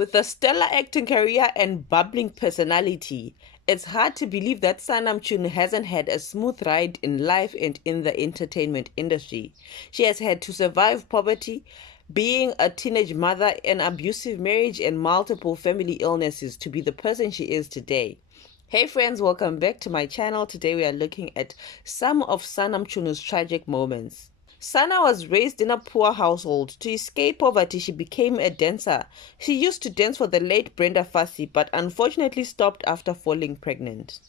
With a stellar acting career and bubbling personality, it's hard to believe that Mchunu hasn't had a smooth ride in life and in the entertainment industry. She has had to survive poverty, being a teenage mother, an abusive marriage, and multiple family illnesses to be the person she is today. Hey friends, welcome back to my channel. Today we are looking at some of Mchunu's tragic moments. Sana was raised in a poor household. To escape poverty, she became a dancer. She used to dance for the late Brenda Fassie, but unfortunately stopped after falling pregnant.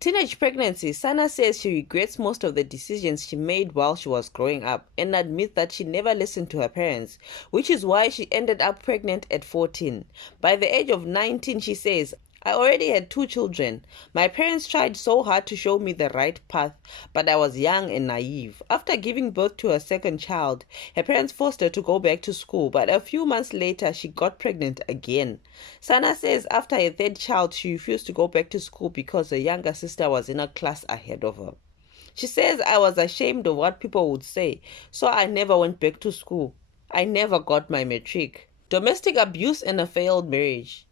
Teenage pregnancy. Sana says she regrets most of the decisions she made while she was growing up and admits that she never listened to her parents, which is why she ended up pregnant at 14. By the age of 19, she says, I already had 2 children. My parents tried so hard to show me the right path, but I was young and naive. After giving birth to her second child, her parents forced her to go back to school, but a few months later, she got pregnant again. Sana says after her third child, she refused to go back to school because her younger sister was in a class ahead of her. She says, I was ashamed of what people would say, so I never went back to school. I never got my matric. Domestic abuse and a failed marriage.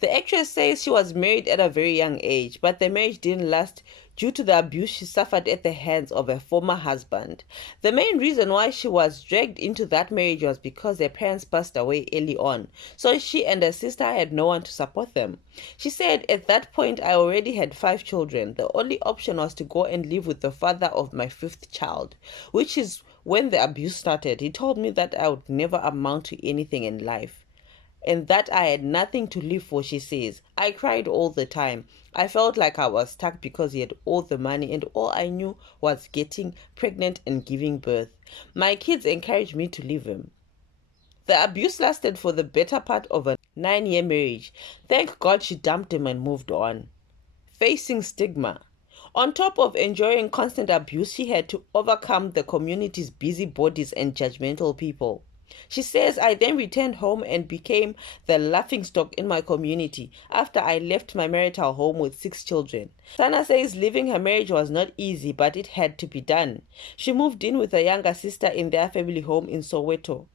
The actress says she was married at a very young age, but the marriage didn't last due to the abuse she suffered at the hands of her former husband. The main reason why she was dragged into that marriage was because her parents passed away early on, so she and her sister had no one to support them. She said, at that point I already had 5 children. The only option was to go and live with the father of my 5th child, which is when the abuse started. He told me that I would never amount to anything in life, and that I had nothing to live for, she says. I cried all the time. I felt like I was stuck because he had all the money and all I knew was getting pregnant and giving birth. My kids encouraged me to leave him. The abuse lasted for the better part of a 9-year marriage. Thank God she dumped him and moved on. Facing stigma. On top of enduring constant abuse, she had to overcome the community's busybodies and judgmental people. She says, I then returned home and became the laughingstock in my community after I left my marital home with 6 children. Sana says leaving her marriage was not easy, but it had to be done. She moved in with her younger sister in their family home in Soweto.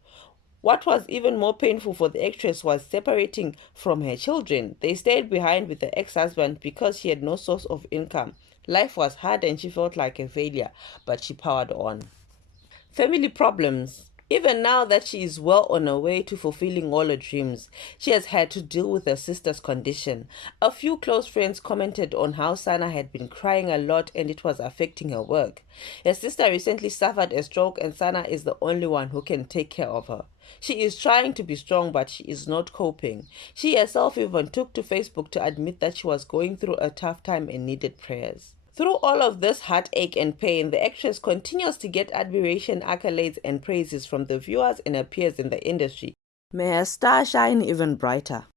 What was even more painful for the actress was separating from her children. They stayed behind with the ex-husband because she had no source of income. Life was hard and she felt like a failure, but she powered on. Family problems. Even now that she is well on her way to fulfilling all her dreams, she has had to deal with her sister's condition. A few close friends commented on how Sana had been crying a lot and it was affecting her work. Her sister recently suffered a stroke and Sana is the only one who can take care of her. She is trying to be strong, but she is not coping. She herself even took to Facebook to admit that she was going through a tough time and needed prayers. Through all of this heartache and pain, the actress continues to get admiration, accolades, and praises from the viewers and her peers in the industry. May her star shine even brighter.